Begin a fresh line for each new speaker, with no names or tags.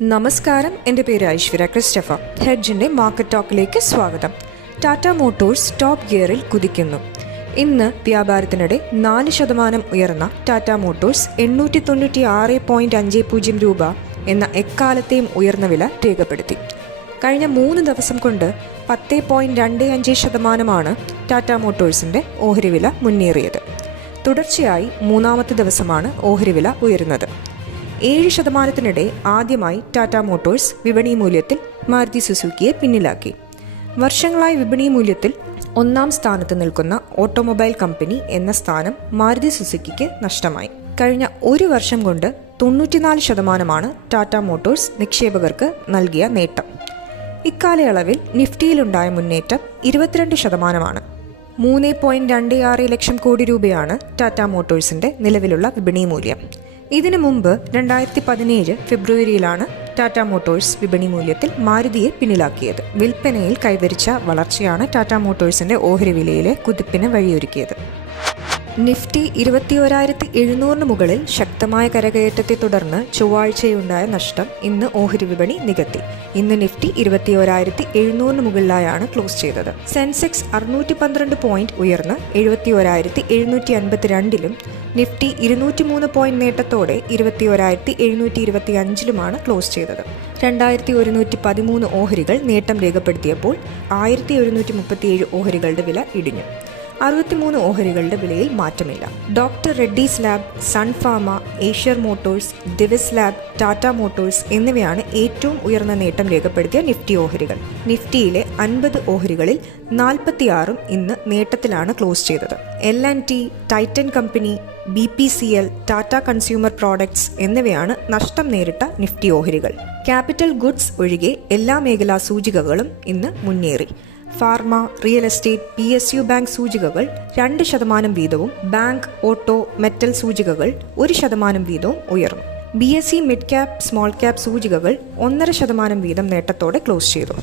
നമസ്കാരം. എന്റെ പേര് ഐശ്വര്യ ക്രിസ്റ്റഫ ഹെഡ്ജിന്റെ മാർക്കറ്റ് ടോക്കിലേക്ക് സ്വാഗതം. ടാറ്റ മോട്ടോഴ്സ് ടോപ്പ് ഗിയറിൽ കുതിക്കുന്നു. ഇന്ന് വ്യാപാരത്തിനിടെ നാല് ശതമാനം ഉയർന്ന ടാറ്റ മോട്ടോഴ്സ് എണ്ണൂറ്റി തൊണ്ണൂറ്റി ആറ് പോയിന്റ് അഞ്ച് പൂജ്യം രൂപ എന്ന എക്കാലത്തെയും ഉയർന്ന വില രേഖപ്പെടുത്തി. കഴിഞ്ഞ മൂന്ന് ദിവസം കൊണ്ട് പത്ത് പോയിന്റ് രണ്ട് അഞ്ച് ശതമാനമാണ് ടാറ്റ മോട്ടോഴ്സിന്റെ ഓഹരി വില മുന്നേറിയത്. തുടർച്ചയായി മൂന്നാമത്തെ ദിവസമാണ് ഓഹരി വില ഉയരുന്നത്. ഏഴ് ശതമാനത്തിനിടെ ആദ്യമായി ടാറ്റ മോട്ടോഴ്സ് വിപണി മൂല്യത്തിൽ മാരുതി സുസുക്കിയെ പിന്നിലാക്കി. വർഷങ്ങളായി വിപണി മൂല്യത്തിൽ ഒന്നാം സ്ഥാനത്ത് നിൽക്കുന്ന ഓട്ടോമൊബൈൽ കമ്പനി എന്ന സ്ഥാനം മാരുതി സുസുക്കിക്ക് നഷ്ടമായി. കഴിഞ്ഞ ഒരു വർഷം കൊണ്ട് തൊണ്ണൂറ്റിനാല് ശതമാനമാണ് ടാറ്റ മോട്ടോഴ്സ് നിക്ഷേപകർക്ക് നൽകിയ നേട്ടം. ഇക്കാലയളവിൽ നിഫ്റ്റിയിലുണ്ടായ മുന്നേറ്റം ഇരുപത്തിരണ്ട് ശതമാനമാണ്. മൂന്ന് പോയിന്റ് രണ്ട് ആറ് ലക്ഷം കോടി രൂപയാണ് ടാറ്റ മോട്ടോഴ്സിന്റെ നിലവിലുള്ള വിപണി മൂല്യം. ഇതിനു മുമ്പ് രണ്ടായിരത്തി പതിനേഴ് ഫെബ്രുവരിയിലാണ് ടാറ്റ മോട്ടോഴ്സ് വിപണി മൂല്യത്തിൽ മാരുതിയെ പിന്നിലാക്കിയത്. വിൽപ്പനയിൽ കൈവരിച്ച വളർച്ചയാണ് ടാറ്റ മോട്ടോഴ്സിന്റെ ഓഹരി വിലയിലെ കുതിപ്പിന് വഴിയൊരുക്കിയത്. നിഫ്റ്റി ഇരുപത്തിയോരായിരത്തി എഴുന്നൂറിന് മുകളിൽ ശക്തമായ കരകയറ്റത്തെ തുടർന്ന് ചൊവ്വാഴ്ചയുണ്ടായ നഷ്ടം ഇന്ന് ഓഹരി വിപണി നികത്തി. ഇന്ന് നിഫ്റ്റി ഇരുപത്തിയോരായിരത്തി എഴുന്നൂറിന് മുകളിലായാണ് ക്ലോസ് ചെയ്തത്. സെൻസെക്സ് അറുന്നൂറ്റി പന്ത്രണ്ട് പോയിന്റ് ഉയർന്ന് എഴുപത്തിയോരായിരത്തി എഴുന്നൂറ്റി അൻപത്തിരണ്ടിലും നിഫ്റ്റി ഇരുന്നൂറ്റി മൂന്ന് പോയിന്റ് നേട്ടത്തോടെ ഇരുപത്തിയോരായിരത്തി എഴുന്നൂറ്റി ഇരുപത്തി അഞ്ചിലുമാണ് ക്ലോസ് ചെയ്തത്. രണ്ടായിരത്തി ഒരുന്നൂറ്റി പതിമൂന്ന് ഓഹരികൾ നേട്ടം രേഖപ്പെടുത്തിയപ്പോൾ ആയിരത്തി ഒരുന്നൂറ്റി മുപ്പത്തിയേഴ് ഓഹരികളുടെ വില ഇടിഞ്ഞു. അറുപത്തിമൂന്ന് ഓഹരികളുടെ വിലയിൽ മാറ്റമില്ല. Doctor Reddy's lab Sun Pharma Eicher Motors Divi's lab Tata Motors എന്നിവയാണ് ഏറ്റവും ഉയർന്ന നേട്ടം രേഖപ്പെടുത്തിയ നിഫ്റ്റി ഓഹരികൾ. നിഫ്റ്റിയിലെ അൻപത് ഓഹരികളിൽ നാൽപ്പത്തിയാറും ഇന്ന് നേട്ടത്തിലാണ് ക്ലോസ് ചെയ്തത്. L and T Titan company B P C L Tata consumer products എന്നിവയാണ് നഷ്ടം നേരിട്ട നിഫ്റ്റി ഓഹരികൾ. ക്യാപിറ്റൽ ഗുഡ്സ് ഒഴികെ എല്ലാ മേഖലാ സൂചികകളും ഇന്ന് മുന്നേറി. Pharma real estate P S U bank സൂചികകൾ രണ്ട് ശതമാനം വീതവും ബാങ്ക് ഓട്ടോ മെറ്റൽ സൂചികകൾ ഒരു ശതമാനം വീതവും ഉയർന്നു. B S E mid cap small cap സൂചികകൾ ഒന്നര ശതമാനം വീതം നേട്ടത്തോടെ ക്ലോസ് ചെയ്തു.